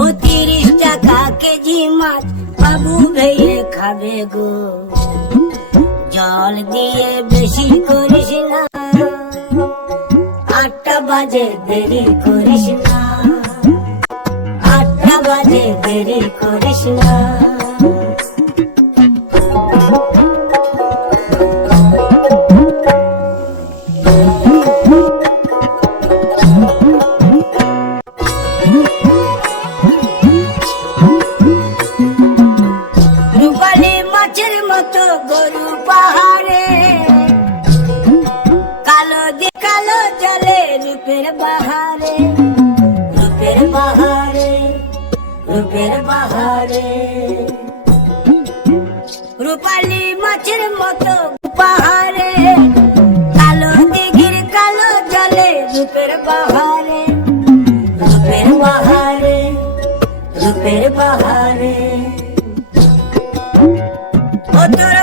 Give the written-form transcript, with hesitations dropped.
ও 30 টাকা কেজি মাছ বাবু ভেয়ে খাবে গো। জল দিয়ে বেশি করিস না, 8টা বাজে দেরি করিস না, 8টা বাজে দেরি করিস না। রূপালী মাছের মতো গরু পাহাড়ে, কালো দি কালো জলে রূপের বাহারে, রূপের বাহারে, রূপের বাহারে। রূপালী মাছের মতো পাহাড়ে, কালো দিঘির কালো জলে রূপের বাহারে, রূপের বাহারে, রূপের বাহারে। ও তোর